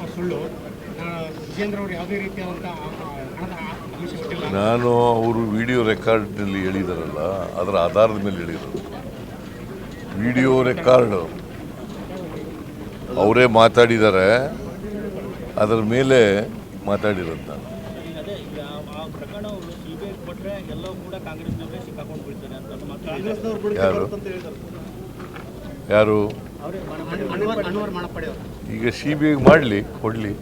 ಆರೋಪ ಸುಳ್ಳು. ವಿಜೇಂದ್ರ ಅವರು ಯಾವುದೇ ರೀತಿಯಾದಂತಹ ಹಣದ ಆಮಿಷ ಕೊಟ್ಟಿಲ್ಲ. ನಾನು ಅವರು ವಿಡಿಯೋ ರೆಕಾರ್ಡ್ನಲ್ಲಿ ಹೇಳಿದಾರಲ್ಲ, ಅದರ ಆಧಾರದ ಮೇಲೆ ಹೇಳಿರೋದು. ವಿಡಿಯೋ ರೆಕಾರ್ಡ್ ಅವರೇ ಮಾತಾಡಿದ್ದಾರೆ, ಅದರ ಮೇಲೆ ಮಾತಾಡಿರೋದು ನಾನು. ಯಾರು ಈಗ CBI ಮಾಡಲಿ, ಕೊಡಲಿ,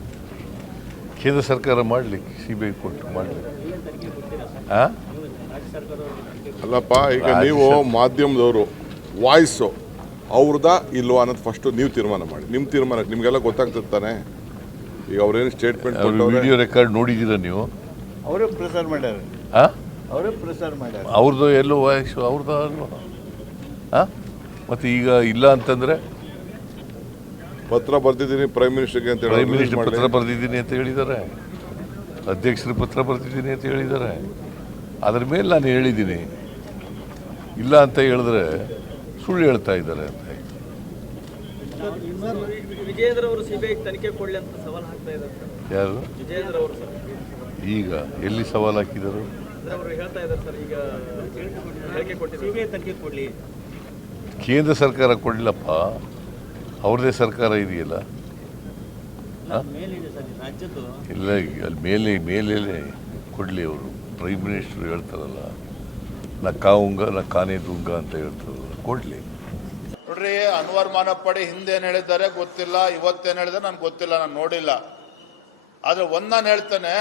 ಕೇಂದ್ರ ಸರ್ಕಾರ ಮಾಡಲಿ, CBI ಕೊಟ್ಟು ಮಾಡಲಿ. ಅಲ್ಲಪ್ಪ, ಈಗ ನೀವು ಮಾಧ್ಯಮದವರು ವಾಯ್ಸು ಅವ್ರದಾ ಇಲ್ವಾ ಅನ್ನೋದು ಫಸ್ಟು ನೀವು ತೀರ್ಮಾನ ಮಾಡಿ. ನಿಮ್ಮ ತೀರ್ಮಾನಕ್ಕೆ ನಿಮಗೆಲ್ಲ ಗೊತ್ತಾಗ್ತದೆ ತಾನೆ. ಈಗ ಅವ್ರೇನು ಸ್ಟೇಟ್ಮೆಂಟ್ ವಿಡಿಯೋ ರೆಕಾರ್ಡ್ ನೋಡಿದ್ದೀರಾ ನೀವು? ಅವರೇ ಪ್ರಸಾರ ಮಾಡ್ಯಾರ. ಅವರೇ ಪ್ರಸಾರ ಮಾಡ್ಯಾರ. ಅವ್ರದ್ದು ಎಲ್ಲೋ ವಾಯ್ಸು ಅವ್ರದ್ದು ಅಲ್ವಾ? ಮತ್ತು ಈಗ ಇಲ್ಲ ಅಂತಂದರೆ ಪತ್ರ ಬರ್ತಿದ್ದೀನಿ ಪ್ರೈಮ್ ಮಿನಿಸ್ಟರ್ಗೆ ಅಂತ ಹೇಳಿ, ಪ್ರೈಮ್ ಮಿನಿಸ್ಟರ್ ಪತ್ರ ಬರೆದಿದ್ದೀನಿ ಅಂತ ಹೇಳಿದ್ದಾರೆ, ಅಧ್ಯಕ್ಷರು ಪತ್ರ ಬರೆದಿದ್ದೀನಿ ಅಂತ ಹೇಳಿದ್ದಾರೆ. ಅದರ ಮೇಲೆ ನಾನು ಹೇಳಿದ್ದೀನಿ. ಇಲ್ಲ ಅಂತ ಹೇಳಿದ್ರೆ ಸುಳ್ಳು ಹೇಳ್ತಾ ಇದ್ದಾರೆ ಅಂತ. ವಿಜೇಂದ್ರ ಅವರು CBI ತನಿಖೆ ಕೊಡಲಿ ಅಂತ ಸವಾಲು ಹಾಕ್ತಾ ಇದ್ದಾರೆ. ಯಾರು ವಿಜೇಂದ್ರ ಅವರು ಸರ್? ಈಗ ಎಲ್ಲಿ ಸವಾಲು ಹಾಕಿದರು? ಅವರು ಹೇಳ್ತಾ ಇದ್ದಾರೆ ಸರ್, ಈಗ ಹೇಳಿಕೆ ಕೊಟ್ಟಿದ್ದಾರೆ CBI ತನಿಖೆ ಕೊಡಲಿ. ಕೇಂದ್ರ ಸರ್ಕಾರ ಕೊಡಲಪ್ಪ, ಅವ್ರದ್ದೇ ಸರ್ಕಾರ ಇದೆಯಲ್ಲ. ಇಲ್ಲ, ಅಲ್ಲಿ ಮೇಲೆ ಕೊಡಲಿ. ಅವರು ಪ್ರೈಮ್ ಮಿನಿಸ್ಟರ್ ಹೇಳ್ತಾರಲ್ಲ, ನಾ ಕಾವುಂಗ ನಾ ಕಾನೇ ದುಂಗ ಅಂತ ಹೇಳ್ತಾರಲ್ಲ, ಕೊಡಲಿ. ನೋಡ್ರಿ, ಅನ್ವರ್ ಮಾನಪ್ಪಡಿ ಹಿಂದೇನು ಹೇಳಿದ್ದಾರೆ ಗೊತ್ತಿಲ್ಲ, ಇವತ್ತೇನು ಹೇಳಿದ್ರೆ ನನಗೆ ಗೊತ್ತಿಲ್ಲ, ನಾನು ನೋಡಿಲ್ಲ. ಆದರೆ ಒಂದು ನಾನು ಹೇಳ್ತೇನೆ,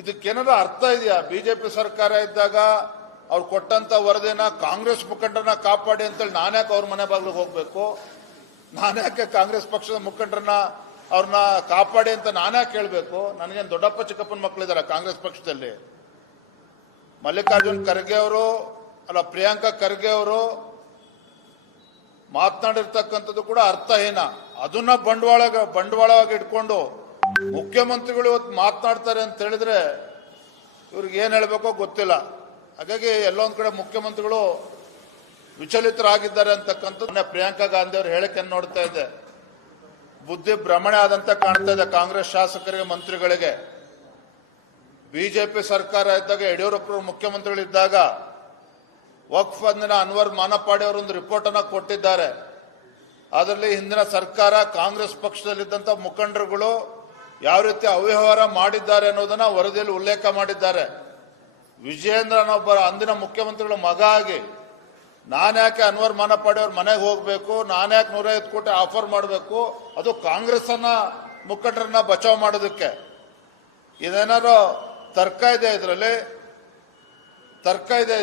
ಇದಕ್ಕೇನಾದ್ರು ಅರ್ಥ ಇದೆಯಾ? ಬಿಜೆಪಿ ಸರ್ಕಾರ ಇದ್ದಾಗ ಅವ್ರು ಕೊಟ್ಟಂತ ವರದಿನ ಕಾಂಗ್ರೆಸ್ ಮುಖಂಡರನ್ನ ಕಾಪಾಡಿ ಅಂತೇಳಿ ನಾನ್ಯಾಕೆ ಅವ್ರ ಮನೆ ಬಾಗಿಲಿಗೆ ಹೋಗ್ಬೇಕು? ನಾನ್ಯಾಕೆ ಕಾಂಗ್ರೆಸ್ ಪಕ್ಷದ ಮುಖಂಡರನ್ನ ಅವ್ರನ್ನ ಕಾಪಾಡಿ ಅಂತ ನಾನ್ಯಾಕೆ ಕೇಳಬೇಕು? ನನಗೇನು ದೊಡ್ಡಪ್ಪ ಚಿಕ್ಕಪ್ಪನ ಮಕ್ಕಳಿದ್ದಾರೆ ಕಾಂಗ್ರೆಸ್ ಪಕ್ಷದಲ್ಲಿ? ಮಲ್ಲಿಕಾರ್ಜುನ್ ಖರ್ಗೆ ಅವರು ಅಲ್ಲ, ಪ್ರಿಯಾಂಕಾ ಖರ್ಗೆ ಅವರು ಮಾತನಾಡಿರ್ತಕ್ಕಂಥದ್ದು ಕೂಡ ಅರ್ಥಹೀನ. ಅದನ್ನ ಬಂಡವಾಳವಾಗಿ ಇಟ್ಕೊಂಡು ಮುಖ್ಯಮಂತ್ರಿಗಳು ಇವತ್ತು ಮಾತನಾಡ್ತಾರೆ ಅಂತ ಹೇಳಿದ್ರೆ ಇವ್ರಿಗೆ ಏನ್ ಹೇಳ್ಬೇಕೋ ಗೊತ್ತಿಲ್ಲ. ಹಾಗಾಗಿ ಎಲ್ಲೊಂದ್ ಕಡೆ ಮುಖ್ಯಮಂತ್ರಿಗಳು ವಿಚಲಿತರಾಗಿದ್ದಾರೆ ಅಂತಕ್ಕಂಥದ್ದು ಪ್ರಿಯಾಂಕಾ ಗಾಂಧಿ ಅವರು ಹೇಳಿಕೆಯನ್ನು ನೋಡ್ತಾ ಇದೆ. ಬುದ್ಧಿ ಭ್ರಮಣೆ ಆದಂತ ಕಾಣ್ತಾ ಇದೆ ಕಾಂಗ್ರೆಸ್ ಶಾಸಕರಿಗೆ, ಮಂತ್ರಿಗಳಿಗೆ. ಬಿಜೆಪಿ ಸರ್ಕಾರ ಇದ್ದಾಗ, ಯಡಿಯೂರಪ್ಪ ಮುಖ್ಯಮಂತ್ರಿಗಳಿದ್ದಾಗ ವಕ್ಫ್ ಅಂದಿನ ಅನ್ವರ್ ಮಾನಪ್ಪಾಡಿ ಅವರೊಂದು ರಿಪೋರ್ಟ್ ಅನ್ನ ಕೊಟ್ಟಿದ್ದಾರೆ. ಅದರಲ್ಲಿ ಹಿಂದಿನ ಸರ್ಕಾರ ಕಾಂಗ್ರೆಸ್ ಪಕ್ಷದಲ್ಲಿದ್ದಂಥ ಮುಖಂಡರುಗಳು ಯಾವ ರೀತಿ ಅವ್ಯವಹಾರ ಮಾಡಿದ್ದಾರೆ ಅನ್ನೋದನ್ನ ವರದಿಯಲ್ಲಿ ಉಲ್ಲೇಖ ಮಾಡಿದ್ದಾರೆ. ವಿಜಯೇಂದ್ರನೊಬ್ಬ ಅಂದಿನ ಮುಖ್ಯಮಂತ್ರಿಗಳ ಮಗ ಆಗಿ ನಾನ್ಯಾಕೆ ಅನ್ವರ್ ಮಾನಪ್ಪಾಡಿ ಅವ್ರ ಮನೆಗೆ ಹೋಗ್ಬೇಕು, ನಾನ್ಯಾಕೆ 150 ಕೋಟಿ ಆಫರ್ ಮಾಡಬೇಕು, ಅದು ಕಾಂಗ್ರೆಸ್ ಮುಖಂಡರನ್ನ ಬಚಾವ್ ಮಾಡೋದಕ್ಕೆ? ಇದೇನಾದ್ರು ತರ್ಕ ಇದೆ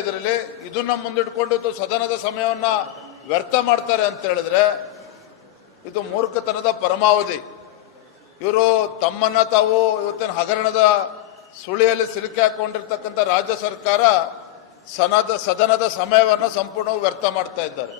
ಇದರಲ್ಲಿ? ಇದನ್ನ ಮುಂದಿಟ್ಕೊಂಡು ಸದನದ ಸಮಯವನ್ನ ವ್ಯರ್ಥ ಮಾಡ್ತಾರೆ ಅಂತ ಹೇಳಿದ್ರೆ ಇದು ಮೂರ್ಖತನದ ಪರಮಾವಧಿ. ಇವರು ತಮ್ಮನ್ನ ತಾವು ಇವತ್ತಿನ ಹಗರಣದ ಸುಳಿಯಲ್ಲಿ ಸಿಲುಕಿ ಹಾಕೊಂಡಿರ್ತಕ್ಕಂಥ ರಾಜ್ಯ ಸರ್ಕಾರ ಸದನದ ಸಮಯವನ್ನು ಸಂಪೂರ್ಣವಾಗಿ ವ್ಯರ್ಥ ಮಾಡ್ತಾ ಇದ್ದಾರೆ.